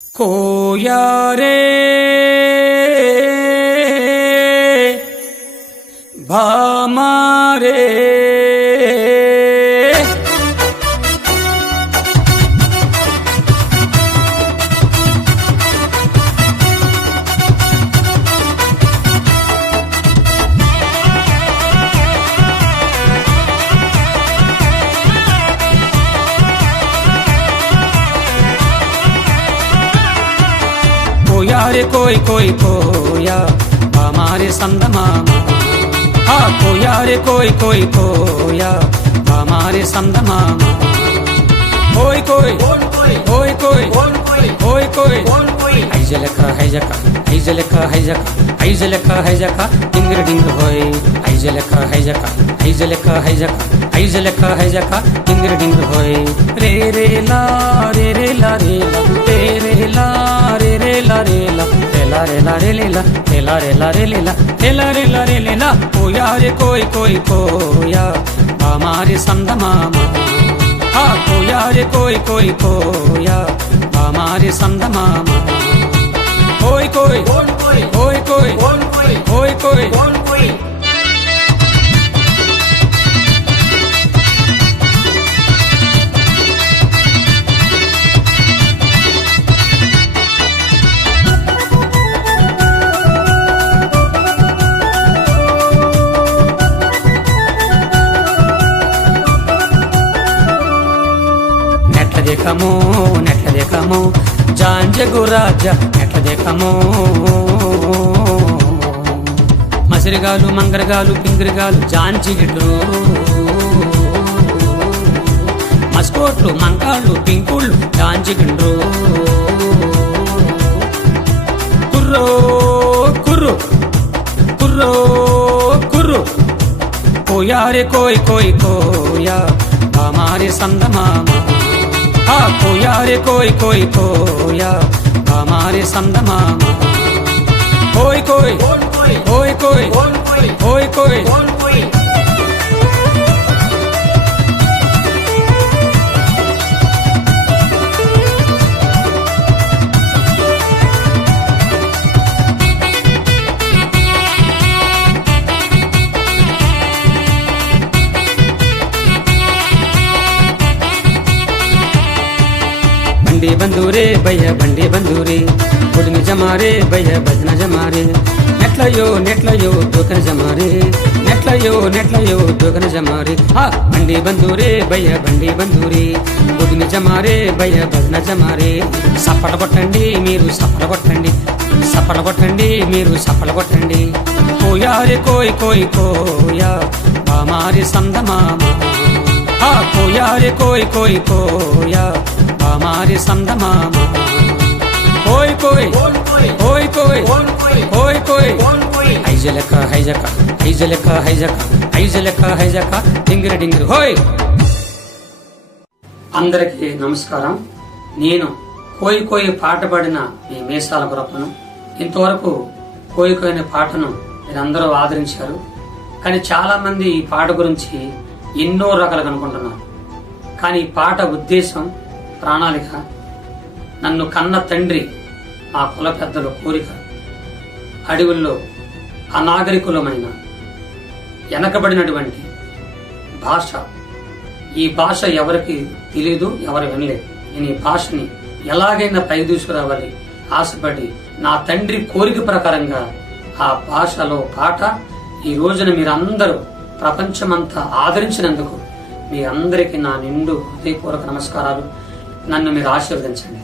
खोया रे भामा रे कोया रे कोई कोई कोया हमारे संदमामा। हाँ कोया रे कोई कोई कोया हमारे संदमामा। कोई कोई कोई कोई कोई कोई ऐजलका हैजका ऐजलका हैजका ऐजलका हैजका डिंगर डिंग होय ऐजलका हैजका ऐजलका हैजका ऐजलका हैजका डिंगर डिंग होय रे रे ला रे रे ला रे ला रे रे ला रे ला रे ला रे ला रे ले ला रे ला रे ला रे ले ला रे ला रे ला रे ले ला कोया रे कोई कोई कोया हमारे संदमामा। हाँ कोया रे कोई कोई कोया हमारे संदमामा। कोई कोई कोई कोई कोई कोई నెట్ల దేకమో జాంజగు రాజా నెట్ల దేకమో మసిరిగాలు మంగరగాలు పింగిరిగాలు జాంజిగిడ్రు మస్కోట్లు మంకాళ్ళు పింకుళ్ళు జాంజిగిండ్రు కుర్రో కుర్రు కుర్రో కుర్రు కోయా రే కోయి కోయి కోయా हमारे संदमामा। हाँ कोया रे कोई कोई कोया हमारे संदमामा। कोई कोई कोई कोई कोई कोई बंडी बंदूरे भैया बंडी बंदूरे बुढ़नी जमारे भैया भजना जमारे नेट्लयो दोकन जमारे नेट्लयो दोकन जमारे। हाँ बंडी बंदूरे भैया बंडी बंदूरे बुढ़नी जमारे भैया भजना जमारे। सपड़ కొట్టండి మీరు సపడ కొట్టండి సపడ కొట్టండి మీరు సపడ కొట్టండి కోయా రే కోయి కోయి కోయా हमारे संदमामा। हाँ कोया रे कोई कोई कोया हमारे संदमामा। कोई कोई कोई कोई कोई ऐजलका हैजका ऐजलका हैजका ऐजलका हैजका डिंगर डिंगर होय। అందరికీ నమస్కారం। నేను కోయి కోయి పాట పాడిన మీ మేసాల గురప్పను। ఇంతవరకు కోయి కోయిన పాటను మీరందరూ ఆదరించారు, కానీ చాలా మంది ఈ పాట గురించి ఎన్నో రకాలుగా అనుకుంటున్నారు. కానీ ఈ పాట ఉద్దేశం ప్రణాళిక నన్ను కన్న తండ్రి మా కుల పెద్దల కోరిక అడవుల్లో అనాగరికులమైన వెనకబడినటువంటి భాష. ఈ భాష ఎవరికి తెలియదు, ఎవరు వినలేదు. నేను ఈ భాషని ఎలాగైనా పైకి తీసుకురావాలి ఆశపడి నా తండ్రి కోరిక ప్రకారంగా ఆ భాషలో పాట ఈ రోజున మీరందరూ ప్రపంచమంతా ఆదరించినందుకు మీ అందరికీ నా నిండు హృదయపూర్వక నమస్కారాలు. నన్ను మీరు ఆశీర్వదించండి.